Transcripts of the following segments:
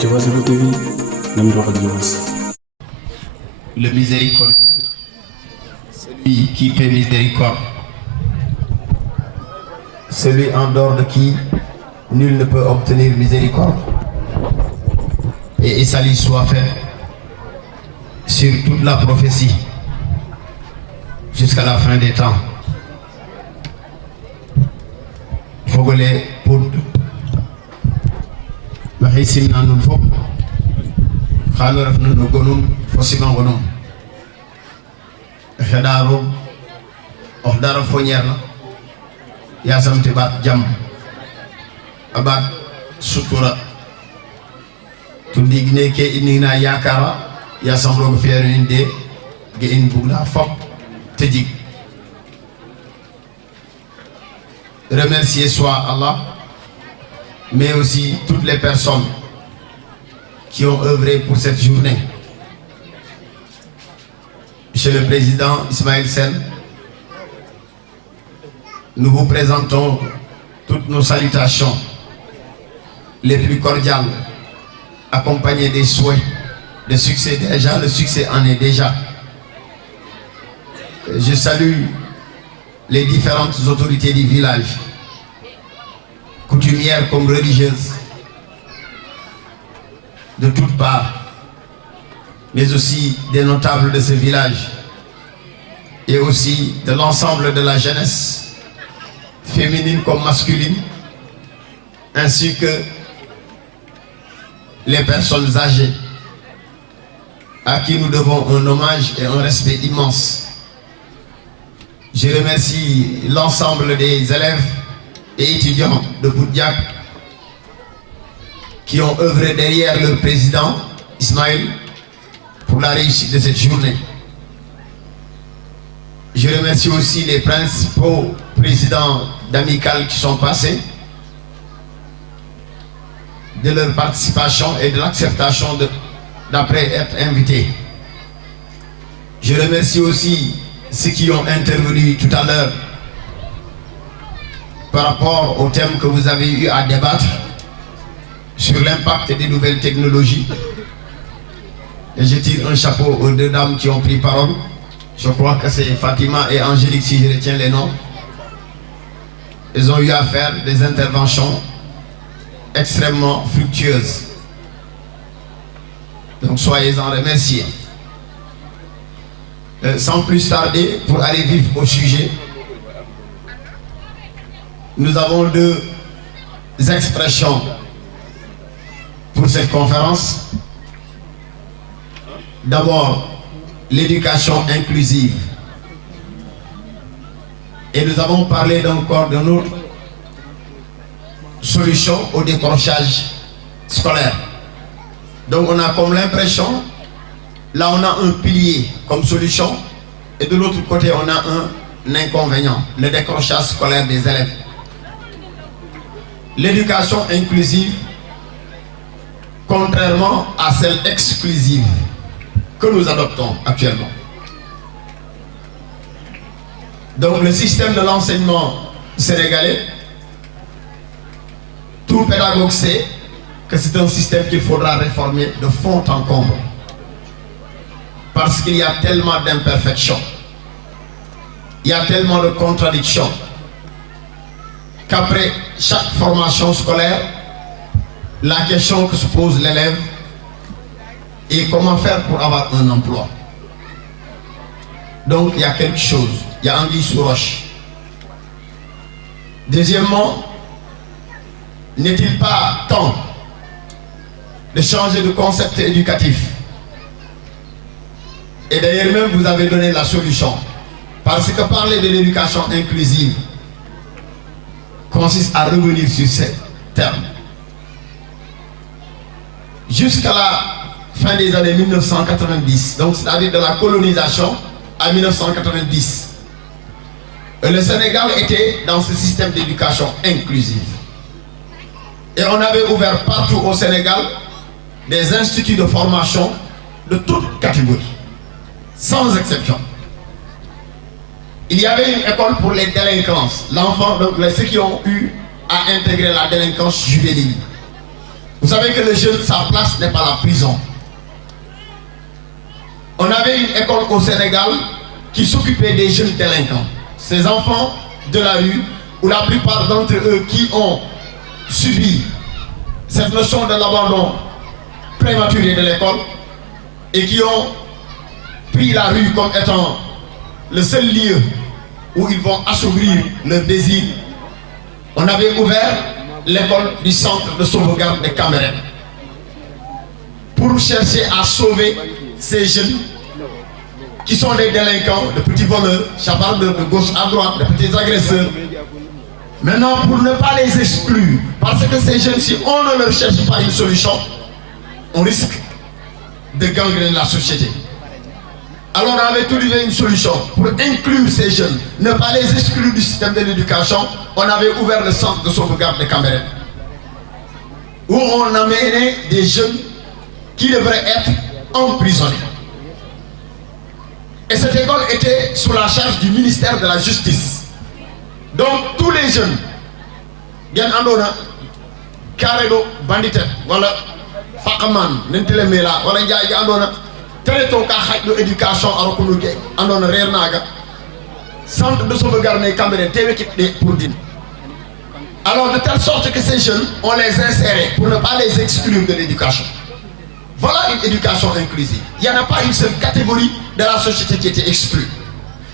Diobass Info TV, nam di wax ak Diobass. Le miséricordieux, celui qui fait miséricorde, celui en dehors de qui nul ne peut obtenir miséricorde. Et salut soit fait sur toute la prophétie jusqu'à la fin des temps. Fogole pour waxi simna nun fop xaalo ref na no gonum fo simangonum xeɗa roog ox dara foñeerna yasam te ɓaat jam a ɓaat sutura to ndiig neke i ningna yakara yasam roog fiyanu in de ge in bugna fop te jig. Remercier soit Allah, mais aussi toutes les personnes qui ont œuvré pour cette journée. Monsieur le Président Ismaël Sen, nous vous présentons toutes nos salutations les plus cordiales, accompagnées des souhaits de succès déjà, le succès en est déjà. Je salue les différentes autorités du village, coutumières comme religieuses, de toutes parts, mais aussi des notables de ce village et aussi de l'ensemble de la jeunesse, féminine comme masculine, ainsi que les personnes âgées à qui nous devons un hommage et un respect immense. Je remercie l'ensemble des élèves et étudiants de Bouddiak qui ont œuvré derrière leur président, Ismaël, pour la réussite de cette journée. Je remercie aussi les principaux présidents d'amicales qui sont passés, de leur participation et de l'acceptation d'après être invités. Je remercie aussi ceux qui ont intervenu tout à l'heure par rapport au thème que vous avez eu à débattre sur l'impact des nouvelles technologies. Et je tire un chapeau aux deux dames qui ont pris parole. Je crois que c'est Fatima et Angélique, si je retiens les noms. Ils ont eu à faire des interventions extrêmement fructueuses. Donc soyez-en remerciés. Sans plus tarder, pour aller vivre au sujet, nous avons deux expressions pour cette conférence. D'abord, l'éducation inclusive. Et nous avons parlé encore de notre solution au décrochage scolaire. Donc on a comme l'impression, là on a un pilier comme solution et de l'autre côté on a un inconvénient, le décrochage scolaire des élèves. L'éducation inclusive, contrairement à celle exclusive que nous adoptons actuellement. Donc le système de l'enseignement sénégalais, tout pédagogue sait que c'est un système qu'il faudra réformer de fond en comble. Parce qu'il y a tellement d'imperfections, il y a tellement de contradictions, qu'après chaque formation scolaire, la question que se pose l'élève est comment faire pour avoir un emploi. Donc il y a quelque chose, il y a anguille sous roche. Deuxièmement, n'est-il pas temps de changer de concept éducatif? Et d'ailleurs même vous avez donné la solution. Parce que parler de l'éducation inclusive consiste à revenir sur ces termes. Jusqu'à la fin des années 1990, donc c'est-à-dire de la colonisation à 1990, le Sénégal était dans ce système d'éducation inclusive. Et on avait ouvert partout au Sénégal des instituts de formation de toutes catégories, sans exception. Il y avait une école pour les délinquances, l'enfant, donc ceux qui ont eu à intégrer la délinquance juvénile. Vous savez que le jeune, sa place n'est pas la prison. On avait une école au Sénégal qui s'occupait des jeunes délinquants. Ces enfants de la rue, où la plupart d'entre eux qui ont subi cette notion de l'abandon prématuré de l'école et qui ont pris la rue comme étant le seul lieu où ils vont assouvir leur désir. On avait ouvert l'école du centre de sauvegarde des Cameroun pour chercher à sauver ces jeunes qui sont des délinquants, de petits voleurs, chapardeurs de gauche à droite, de petits agresseurs. Maintenant, pour ne pas les exclure, parce que ces jeunes, si on ne leur cherche pas une solution, on risque de gangréner la société. Alors on avait trouvé une solution pour inclure ces jeunes, ne pas les exclure du système de l'éducation. On avait ouvert le centre de sauvegarde de Cameroun, où on amenait des jeunes qui devraient être emprisonnés. Et cette école était sous la charge du ministère de la Justice. Donc tous les jeunes, bien andona, carrément bandit, voilà, fakaman, nentelemela, voilà, njaay andona. Tereto ka xajdo éducation arokunu ge andona reer naga centre de sauvegarde Cameroun tewekit de pour din. Alors de telle sorte que ces jeunes, on les insérait pour ne pas les exclure de l'éducation. Voilà une éducation inclusive. Il n'y en a pas une seule catégorie de la société qui était exclue.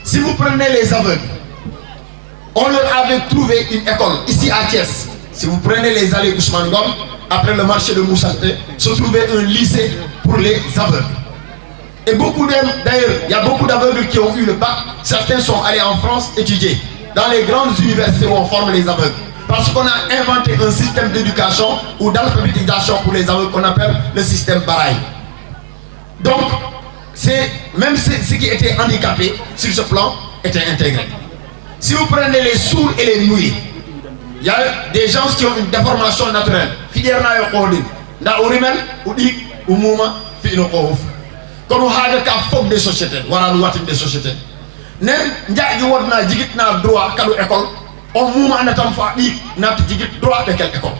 Si vous prenez les aveugles, on leur avait trouvé une école ici à Thiès. Si vous prenez les allées Ousmane Ngom, après le marché de Moussaté, se trouvait un lycée pour les aveugles. Et beaucoup d'ailleurs, il y a beaucoup d'aveugles qui ont eu le bac. Certains sont allés en France étudier dans les grandes universités où on forme les aveugles. Parce qu'on a inventé un système d'éducation ou d'alphabétisation pour les aveugles qu'on appelle le système Baraï. Donc, même ceux qui étaient handicapés sur ce plan étaient intégrés. Si vous prenez les sourds et les muets, il y a des gens qui ont une déformation naturelle. Comme on a des des sociétés, voilà des sociétés. Nem njaaji wodna jigitna droit kadu école on mouma natam fa di nat jigit droit de quelle école.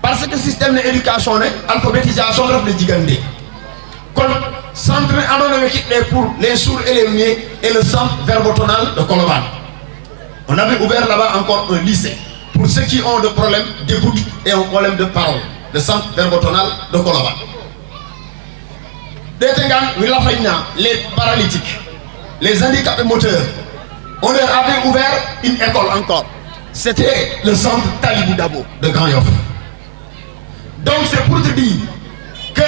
Parce que le système d'éducation alphabétisation ref de jigande. Comme centre andona pour les sourds et les muets et le centre verbotonal de Colobane. On avait ouvert là-bas encore un lycée pour ceux qui ont des problèmes d'écoute et un problème de parole. Le centre verbotonal de Colobane. Les paralytiques, les handicapés moteurs, on leur avait ouvert une école encore. C'était le centre Talibou Dabo de Grand Yoff. Donc c'est pour te dire que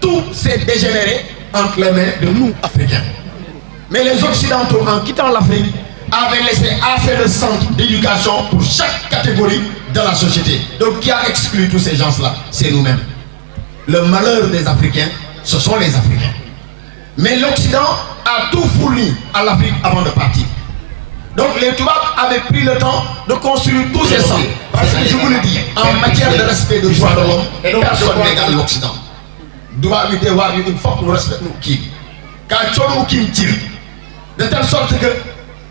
tout s'est dégénéré entre les mains de nous, Africains. Mais les Occidentaux, en quittant l'Afrique, avaient laissé assez de centres d'éducation pour chaque catégorie de la société. Donc qui a exclu tous ces gens-là? C'est nous-mêmes. Le malheur des Africains, ce sont les Africains. Mais l'Occident a tout fourni à l'Afrique avant de partir. Donc les Touaregs avaient pris le temps de construire tous ces centres. Parce que je vous le dis, en matière de respect des droits de l'homme, personne n'égale l'Occident. Doit lui devoir une fois pour respecter nous qui. Car Tcholo qui tire. De telle sorte que,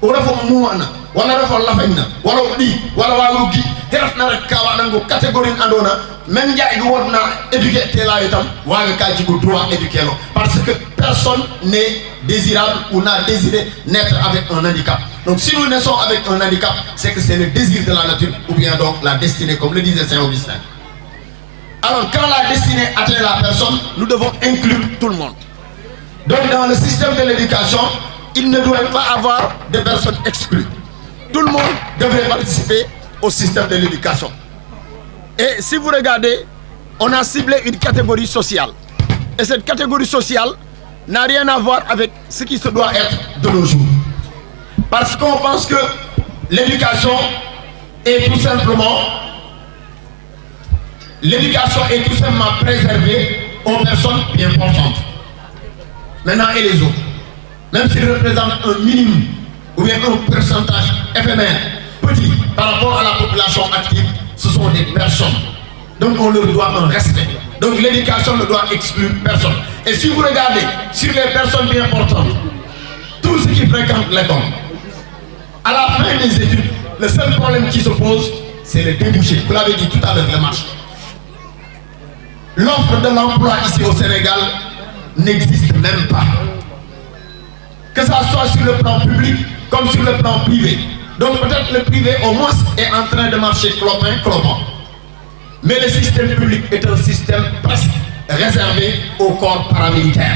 on a fait Mouana, on a fait la faïna, on a dit, on a dit, on a dit, catégorie andona, même il y a éduqué là et tam, on a droit éduquer. Parce que personne n'est désirable ou n'a désiré naître avec un handicap. Donc si nous naissons avec un handicap, c'est que c'est le désir de la nature ou bien donc la destinée, comme le disait Saint Augustin. Alors quand la destinée atteint la personne, nous devons inclure tout le monde. Donc dans le système de l'éducation, il ne doit pas avoir de personnes exclues. Tout le monde devrait participer au système de l'éducation. Et si vous regardez, on a ciblé une catégorie sociale. Et cette catégorie sociale n'a rien à voir avec ce qui se doit être de nos jours. Parce qu'on pense que l'éducation est tout simplement préservée aux personnes bien portantes. Maintenant, et les autres, même s'ils représentent un minimum ou bien un pourcentage éphémère, petit par rapport à la population active, ce sont des personnes. Donc on leur doit un respect. Donc l'éducation ne doit exclure personne. Et si vous regardez sur les personnes bien portantes, tous ceux qui fréquentent l'école, à la fin des études, le seul problème qui se pose, c'est le débouché. Vous l'avez dit tout à l'heure, les marches. l'offre de l'emploi ici au Sénégal n'existe même pas. Que ça soit sur le plan public comme sur le plan privé. Donc peut-être le privé au moins est en train de marcher clopin. Mais le système public est un système presque réservé au corps paramilitaire.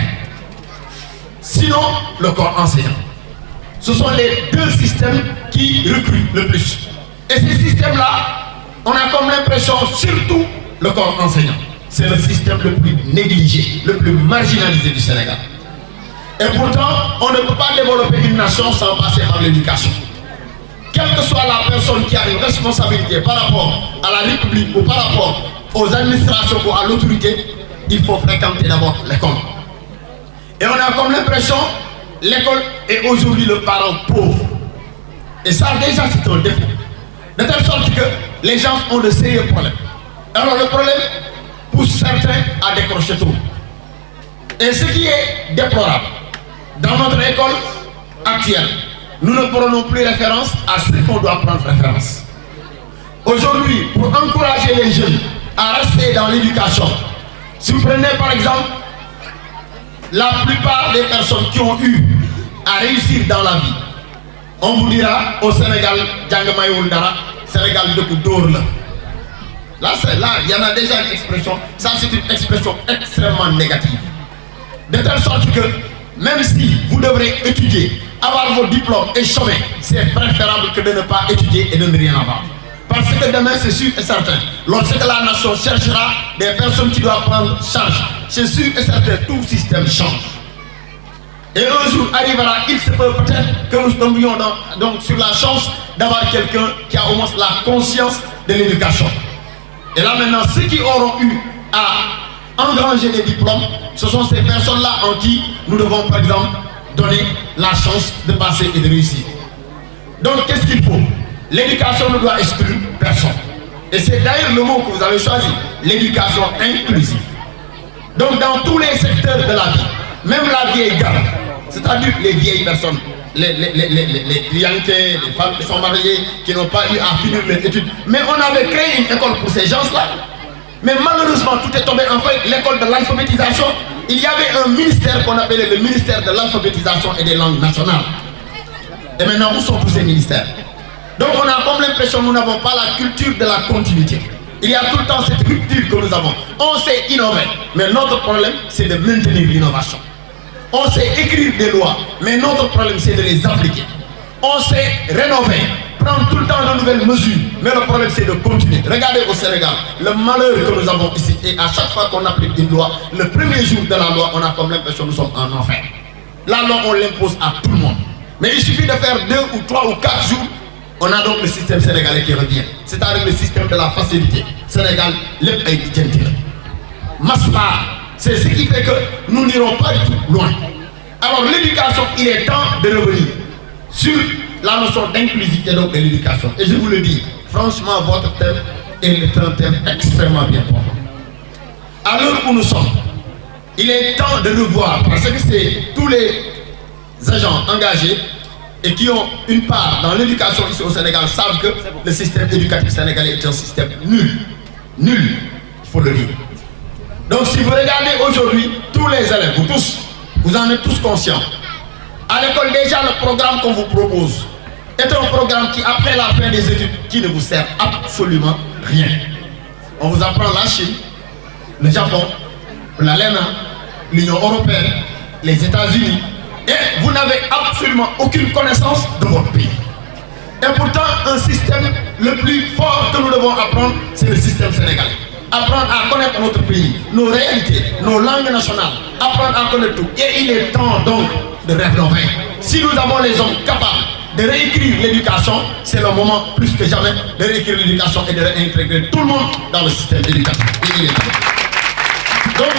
Sinon, le corps enseignant. Ce sont les deux systèmes qui recrutent le plus. Et ces systèmes-là, on a comme l'impression, surtout le corps enseignant. C'est le système le plus négligé, le plus marginalisé du Sénégal. Et pourtant, on ne peut pas développer une nation sans passer par l'éducation. Quelle que soit la personne qui a une responsabilité par rapport à la République ou par rapport aux administrations ou à l'autorité, il faut fréquenter d'abord l'école. Et on a comme l'impression, l'école est aujourd'hui le parent pauvre. Et ça déjà c'est un défaut. De telle sorte que les gens ont de sérieux problèmes. Alors le problème pousse certains à décrocher tout. Et ce qui est déplorable, dans notre école actuelle, nous ne prenons plus référence à ce qu'on doit prendre référence. Aujourd'hui, pour encourager les jeunes à rester dans l'éducation, si vous prenez par exemple la plupart des personnes qui ont eu à réussir dans la vie, on vous dira au Sénégal, Djangamayoul Dara, Sénégal de Koudorla. Là, il y en a déjà une expression, ça c'est une expression extrêmement négative. De telle sorte que, même si vous devrez étudier, avoir vos diplômes et chômer, c'est préférable que de ne pas étudier et de ne rien avoir. Parce que demain, c'est sûr et certain, lorsque la nation cherchera des personnes qui doivent prendre charge, c'est sûr et certain, tout système change. Et un jour arrivera, il se peut peut-être que nous tombions donc sur la chance d'avoir quelqu'un qui a au moins la conscience de l'éducation. Et là maintenant, ceux qui auront eu à engranger des diplômes, ce sont ces personnes-là en qui nous devons par exemple donner la chance de passer et de réussir. Donc qu'est-ce qu'il faut? L'éducation ne doit exclure personne. Et c'est d'ailleurs le mot que vous avez choisi, l'éducation inclusive. Donc dans tous les secteurs de la vie, même la vieille garde, c'est-à-dire les vieilles personnes, les Yankais, les femmes qui sont mariées, qui n'ont pas eu à finir leurs études. Mais on avait créé une école pour ces gens-là. Mais malheureusement, tout est tombé en fait, l'école de l'alphabétisation. Il y avait un ministère qu'on appelait le ministère de l'alphabétisation et des langues nationales. Et maintenant, où sont tous ces ministères? Donc on a comme l'impression que nous n'avons pas la culture de la continuité. Il y a tout le temps cette rupture que nous avons. On sait innover, mais notre problème c'est de maintenir l'innovation. On sait écrire des lois, mais notre problème c'est de les appliquer. On sait rénover, prendre tout le temps de nouvelles mesures, mais le problème c'est de continuer. Regardez au Sénégal, le malheur que nous avons ici, et à chaque fois qu'on applique une loi, le premier jour de la loi, on a comme l'impression que nous sommes en enfer. La loi, on l'impose à tout le monde. Mais il suffit de faire 2 ou 3 ou 4 jours, on a donc le système sénégalais qui revient. C'est-à-dire le système de la facilité. Sénégal, l'ép a été Masla, c'est ce qui fait que nous n'irons pas du tout loin. Alors l'éducation, il est temps de revenir sur la notion d'inclusivité de l'éducation. Et je vous le dis, franchement, votre thème est un thème extrêmement bien important. À l'heure où nous sommes, il est temps de revoir, parce que c'est tous les agents engagés et qui ont une part dans l'éducation ici au Sénégal savent que le système éducatif sénégalais est un système nul. Nul, il faut le dire. Donc si vous regardez aujourd'hui, tous les élèves, vous tous, vous en êtes tous conscients. À l'école déjà, le programme qu'on vous propose est un programme qui, après la fin des études, qui ne vous sert absolument rien. On vous apprend la Chine, le Japon, la LENA, l'Union européenne, les États-Unis, et vous n'avez absolument aucune connaissance de votre pays. Et pourtant, un système le plus fort que nous devons apprendre, c'est le système sénégalais. Apprendre à connaître notre pays, nos réalités, nos langues nationales, apprendre à connaître tout. Et il est temps donc de rénover. Si nous avons les hommes capables de réécrire l'éducation, c'est le moment plus que jamais de réécrire l'éducation et de réintégrer tout le monde dans le système éducatif. Et il est temps. Donc,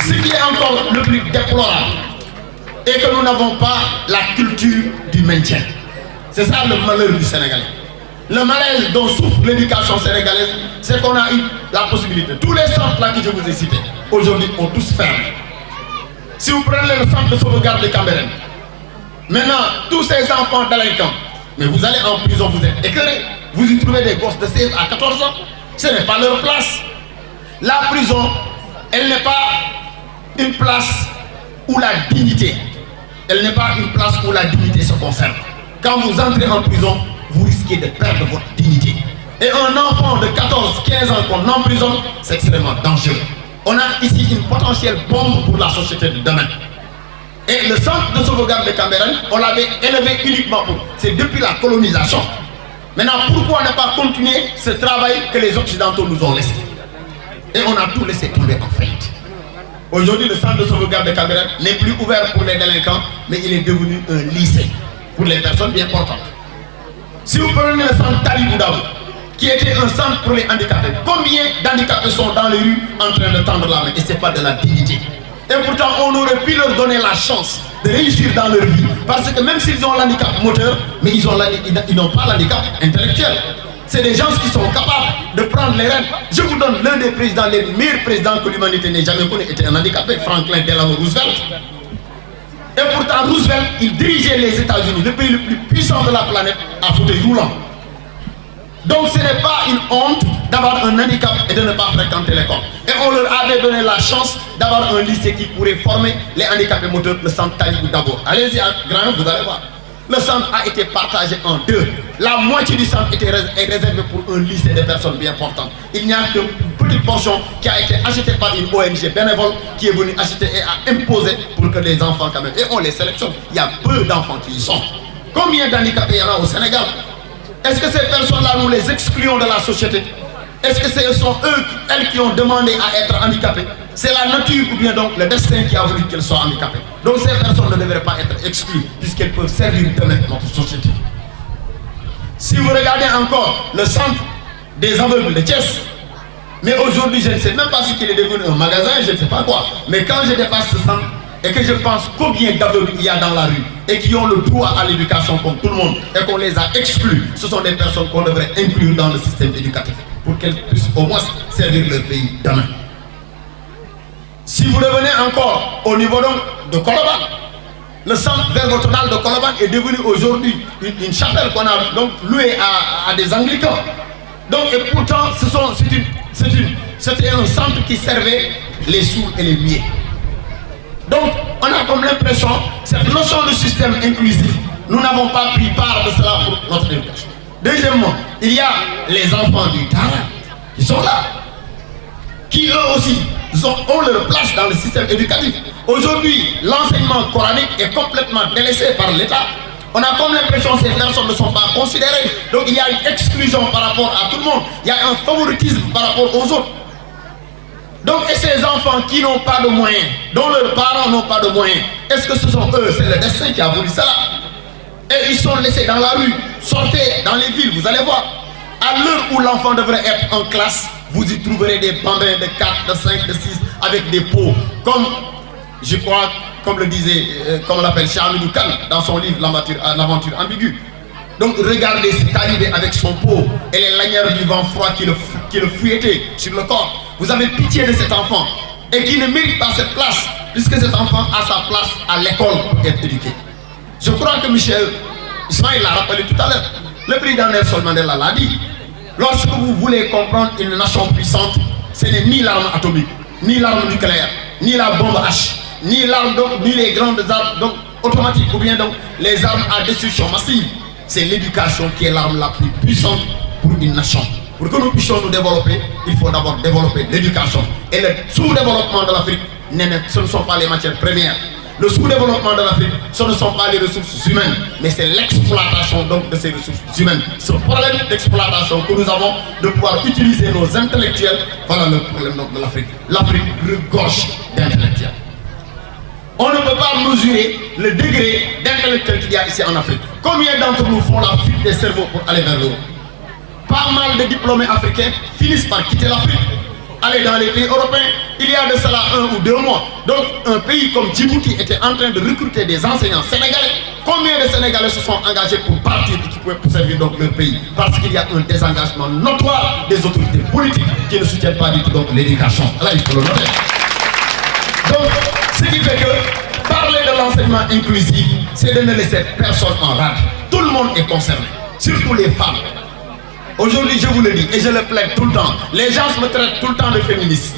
ce qui est encore le plus déplorable, et que nous n'avons pas la culture du maintien. C'est ça le malheur du Sénégalais. Le malaise dont souffre l'éducation sénégalaise, c'est qu'on a eu la possibilité. Tous les centres là que je vous ai cités, aujourd'hui, ont tous fermé. Si vous prenez le centre de sauvegarde de Cambérène, maintenant, tous ces enfants délinquants, mais vous allez en prison, vous êtes écœurés. Vous y trouvez des gosses de 16 à 14 ans. Ce n'est pas leur place. La prison elle n'est pas une place où la dignité, elle n'est pas une place où la dignité se conserve. Quand vous entrez en prison, vous risquez de perdre votre dignité. Et un enfant de 14, 15 ans qu'on emprisonne, c'est extrêmement dangereux. On a ici une potentielle bombe pour la société de demain. Et le centre de sauvegarde de Cambérène, on l'avait élevé uniquement pour. C'est depuis la colonisation. Maintenant, pourquoi ne pas continuer ce travail que les Occidentaux nous ont laissé? Et on a tout laissé tomber en faillite. Aujourd'hui, le centre de sauvegarde de Cambérène n'est plus ouvert pour les délinquants, mais il est devenu un lycée pour les personnes bien portantes. Si vous prenez le centre Talibou Dabo, qui était un centre pour les handicapés, combien d'handicapés sont dans les rues en train de tendre la main? Et ce n'est pas de la dignité. Et pourtant, on aurait pu leur donner la chance de réussir dans leur vie. Parce que même s'ils ont l'handicap moteur, mais ils n'ont pas l'handicap intellectuel. C'est des gens qui sont capables de prendre les rênes. Je vous donne l'un des présidents, les meilleurs présidents que l'humanité n'ait jamais connu, était un handicapé, Franklin Delano Roosevelt. Et pourtant, Roosevelt, il dirigeait les États-Unis, le pays le plus puissant de la planète, à fauteuil roulant. Donc ce n'est pas une honte d'avoir un handicap et de ne pas fréquenter l'école. Et on leur avait donné la chance d'avoir un lycée qui pourrait former les handicapés moteurs, le centre Talibou Dabo. Allez-y à Grand, vous allez voir. Le centre a été partagé en deux. La moitié du centre est réservée pour un lycée de personnes bien portantes. Il n'y a qu'une petite portion qui a été achetée par une ONG bénévole qui est venue acheter et a imposé pour que les enfants quand même. Et on les sélectionne. Il y a peu d'enfants qui y sont. Combien d'handicapés il y en a au Sénégal? Est-ce que ces personnes-là, nous les excluons de la société? Est-ce que ce sont elles qui ont demandé à être handicapées? C'est la nature ou bien donc le destin qui a voulu qu'elles soient handicapées. Donc ces personnes ne devraient pas être exclues puisqu'elles peuvent servir demain notre société. Si vous regardez encore le centre des aveugles de Thiès, mais aujourd'hui je ne sais même pas ce qu'il est devenu un magasin, je ne sais pas quoi. Mais quand je dépasse ce centre, et que je pense combien d'aveugles il y a dans la rue et qui ont le droit à l'éducation comme tout le monde et qu'on les a exclus, ce sont des personnes qu'on devrait inclure dans le système éducatif pour qu'elles puissent au moins servir leur pays demain. Si vous revenez encore au niveau donc de Koloban, le centre verbotonal de Koloban est devenu aujourd'hui une chapelle qu'on a donc louée à des anglicans. Donc et pourtant c'était un centre qui servait les sourds et les muets. Donc, on a comme l'impression, cette notion de système inclusif, nous n'avons pas pris part de cela pour notre éducation. Deuxièmement, il y a les enfants du Tara qui sont là, qui eux aussi ont leur place dans le système éducatif. Aujourd'hui, l'enseignement coranique est complètement délaissé par l'État. On a comme l'impression que ces personnes ne sont pas considérées. Donc, il y a une exclusion par rapport à tout le monde. Il y a un favoritisme par rapport aux autres. Donc, et ces enfants qui n'ont pas de moyens, dont leurs parents n'ont pas de moyens, est-ce que ce sont eux, c'est le destin qui a voulu cela? Et ils sont laissés dans la rue, sortez dans les villes, vous allez voir. À l'heure où l'enfant devrait être en classe, vous y trouverez des bambins de 4, de 5, de 6, avec des pots, comme, je crois, comme le disait, comme l'appelle Charles Doukan dans son livre L'aventure ambiguë. Donc regardez cet arrivé avec son pot et les lanières du vent froid qui le fouettaient sur le corps. Vous avez pitié de cet enfant et qui ne mérite pas cette place, puisque cet enfant a sa place à l'école pour être éduqué. Je crois que Michel Ismaël l'a rappelé tout à l'heure. Le président Nelson Mandela l'a dit. Lorsque vous voulez comprendre une nation puissante, ce n'est ni l'arme atomique, ni l'arme nucléaire, ni la bombe H, ni l'arme ni les grandes armes automatiques ou bien donc les armes à destruction massive. C'est l'éducation qui est l'arme la plus puissante pour une nation. Pour que nous puissions nous développer, il faut d'abord développer l'éducation. Et le sous-développement de l'Afrique, ce ne sont pas les matières premières. Le sous-développement de l'Afrique, ce ne sont pas les ressources humaines, mais c'est l'exploitation donc de ces ressources humaines. Ce problème d'exploitation que nous avons de pouvoir utiliser nos intellectuels, voilà le problème donc de l'Afrique. L'Afrique regorge d'intellectuels. On ne peut pas mesurer le degré d'intellectuel qu'il y a ici en Afrique. Combien d'entre nous font la fuite des cerveaux pour aller vers l'Europe? Pas mal de diplômés africains finissent par quitter l'Afrique, aller dans les pays européens. Il y a de cela 1 ou 2 mois. Donc un pays comme Djibouti était en train de recruter des enseignants sénégalais. Combien de Sénégalais se sont engagés pour partir et qui pouvaient servir donc leur pays? Parce qu'il y a un désengagement notoire des autorités politiques qui ne soutiennent pas du tout donc l'éducation. Là, il faut le noter. Donc, ce qui fait que parler de l'enseignement inclusif, c'est de ne laisser personne en rade. Tout le monde est concerné, surtout les femmes. Aujourd'hui, je vous le dis et je le plaide tout le temps. Les gens me traitent tout le temps de féministe.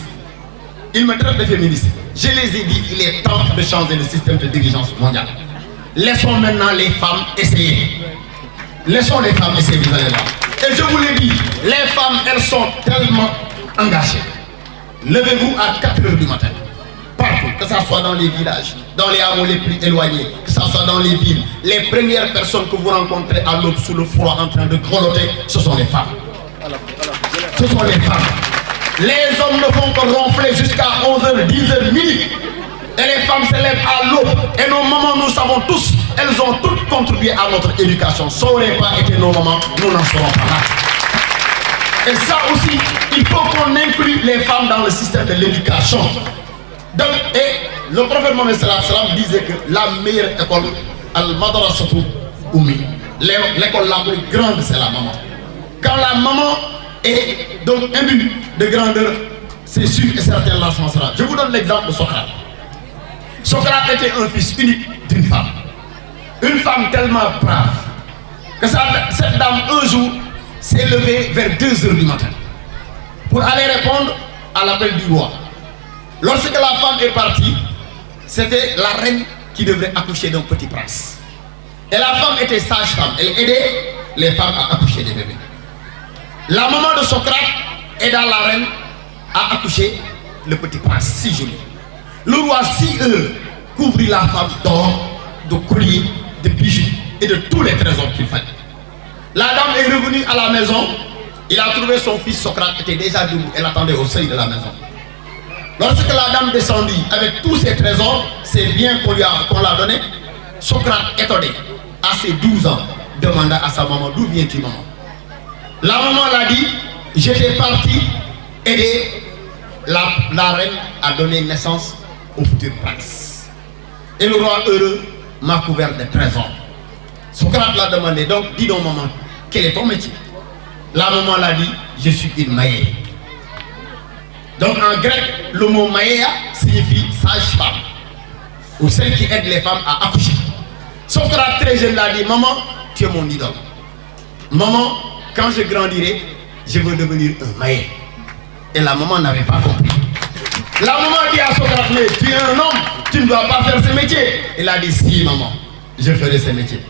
Ils me traitent de féministe. Je les ai dit, il est temps de changer le système de dirigeance mondiale. Laissons maintenant les femmes essayer. Laissons les femmes essayer, vous allez voir. Et je vous l'ai dit, les femmes, elles sont tellement engagées. Levez-vous à 4 h du matin. Partout, que ce soit dans les villages, dans les hameaux les plus éloignés, que ce soit dans les villes. Les premières personnes que vous rencontrez à l'aube sous le froid en train de grelotter, ce sont les femmes. Ce sont les femmes. Les hommes ne font que ronfler jusqu'à 11h, 10h, midi. Et les femmes se lèvent à l'aube. Et nos mamans, nous savons tous, elles ont toutes contribué à notre éducation. Ça n'aurait pas été nos mamans, nous n'en serons pas là. Et ça aussi, il faut qu'on inclue les femmes dans le système de l'éducation. Donc, et le prophète Mohammed disait que la meilleure école, Al-Madrasatou Oumi, l'école la plus grande, c'est la maman. Quand la maman est donc imbue de grandeur, c'est sûr et certain la chance sera. Je vous donne l'exemple de Socrate. Socrate était un fils unique d'une femme. Une femme tellement brave que cette dame, un jour, s'est levée vers 2 h du matin pour aller répondre à l'appel du roi. Lorsque la femme est partie, c'était la reine qui devrait accoucher d'un petit prince. Et la femme était sage-femme. Elle aidait les femmes à accoucher des bébés. La maman de Socrate aida la reine à accoucher le petit prince, si joli. Le roi, 6 heures, couvrit la femme d'or, de colliers, de bijoux et de tous les trésors qu'il fallait. La dame est revenue à la maison. Il a trouvé son fils Socrate était déjà debout. Elle attendait au seuil de la maison. Lorsque la dame descendit avec tous ses trésors, ces biens qu'on l'a donné, Socrate, étonné, à ses 12 ans, demanda à sa maman, d'où viens-tu, maman? La maman l'a dit, j'étais parti aider la reine à donner naissance au futur prince. Et le roi heureux m'a couvert de trésors. Socrate l'a demandé, donc dis donc maman, quel est ton métier? La maman l'a dit, je suis une maïe. Donc en grec, le mot maïa signifie sage-femme, ou celle qui aide les femmes à accoucher. Socrate très jeune l'a dit, maman, tu es mon idole. Maman, quand je grandirai, je veux devenir un maïe. Et la maman n'avait pas compris. La maman dit à Socrate, mais tu es un homme, tu ne dois pas faire ce métier. Il a dit, si maman, je ferai ce métier.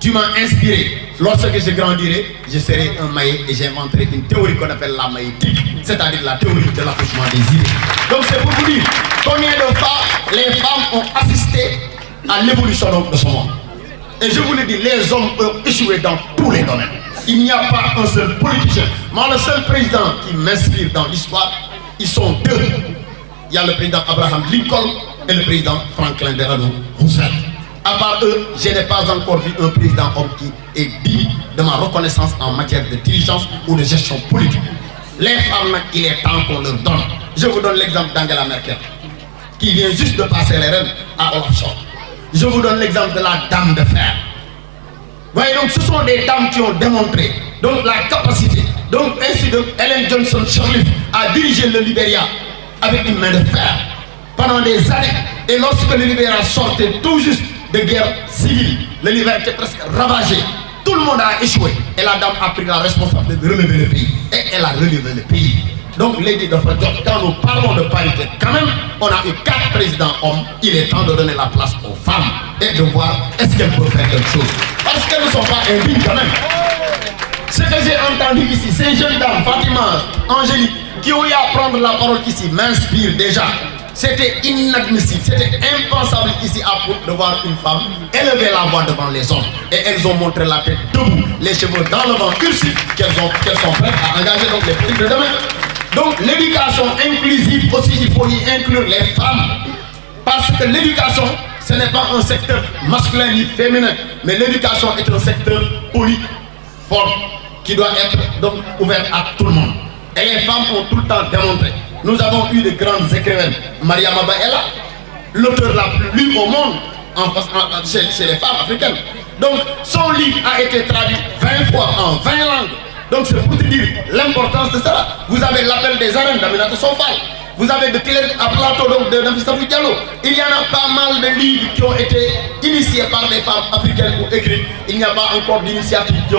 Tu m'as inspiré. Lorsque je grandirai, je serai un maïe et j'inventerai une théorie qu'on appelle la maïétique, c'est-à-dire la théorie de l'accouchement des idées. Donc c'est pour vous dire combien de fois les femmes ont assisté à l'évolution de ce monde. Et je vous le dis, les hommes ont échoué dans tous les domaines. Il n'y a pas un seul politicien. Moi, le seul président qui m'inspire dans l'histoire, ils sont 2. Il y a le président Abraham Lincoln et le président Franklin Delano Roosevelt. À part eux, je n'ai pas encore vu un président homme qui est digne de ma reconnaissance en matière de diligence ou de gestion politique. Les femmes, il est temps qu'on leur donne. Je vous donne l'exemple d'Angela Merkel, qui vient juste de passer les rênes à Olaf Scholz. Je vous donne l'exemple de la dame de fer. Voyez, donc ce sont des dames qui ont démontré donc, la capacité. Donc ainsi de Ellen Johnson Sirleaf a dirigé le Libéria avec une main de fer pendant des années. Et lorsque le Libéria sortait tout juste de guerre civile, le Libéria était presque ravagé. Tout le monde a échoué. Et la dame a pris la responsabilité de relever le pays. Et elle a relevé le pays. Donc, Lady Dofra Diop, quand nous parlons de parité, quand même, on a eu 4 présidents hommes. Il est temps de donner la place aux femmes et de voir est-ce qu'elles peuvent faire quelque chose. Parce qu'elles ne sont pas indignes quand même. Ce que j'ai entendu ici, ces jeunes dames, Fatima, Angélique, qui ont eu à prendre la parole ici, m'inspirent déjà. C'était inadmissible, c'était impensable ici à Pau de voir une femme élever la voix devant les hommes. Et elles ont montré la tête debout, les cheveux dans le vent, qu'elles sont prêtes à engager donc les politiques de demain. Donc l'éducation inclusive aussi, il faut y inclure les femmes. Parce que l'éducation, ce n'est pas un secteur masculin ni féminin, mais l'éducation est un secteur polyforme qui doit être donc ouvert à tout le monde. Et les femmes ont tout le temps démontré. Nous avons eu de grandes écrivaines. Mariama Ba est là, l'auteur la plus lue au monde chez les femmes africaines. Donc son livre a été traduit 20 fois en 20 langues. Donc c'est pour te dire l'importance de cela. Vous avez l'appel des arènes d'Aminatou Sofal. Vous avez de Télé à plateau de Nafissatou Diallo. Il y en a pas mal de livres qui ont été initiés par les femmes africaines ou écrits. Il n'y a pas encore d'initiatives qui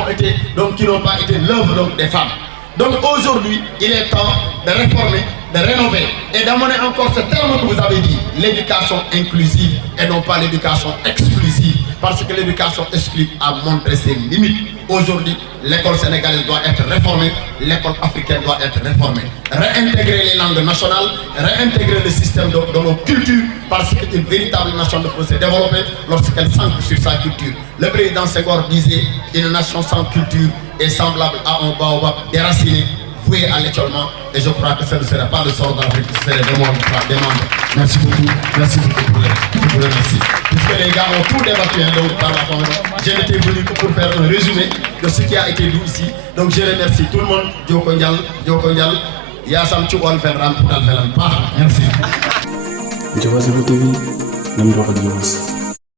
n'ont pas été l'œuvre des femmes. Donc aujourd'hui, il est temps de réformer, de rénover et d'amener encore ce terme que vous avez dit, l'éducation inclusive et non pas l'éducation exclusive. Parce que l'éducation exclusive a montré ses limites. Aujourd'hui, l'école sénégalaise doit être réformée, l'école africaine doit être réformée. Réintégrer les langues nationales, réintégrer le système de nos cultures, parce qu'une véritable nation ne peut se développer lorsqu'elle s'ancre sur sa culture. Le président Senghor disait, une nation sans culture est semblable à un baobab déraciné, voué à l'étiolement, et je crois que ce ne serait pas le sort d'Afrique, ce serait des membres. Merci beaucoup pour le merci. Puisque les gars ont tout débattu donc, par la conférence, je n'étais venu que pour faire un résumé de ce qui a été dit ici. Donc je remercie tout le monde, Djoko Ndial, Yassam Tchoukouan Ferran, Poutal Ferran. Merci. Diobass Info TV, nam doxal Diobass.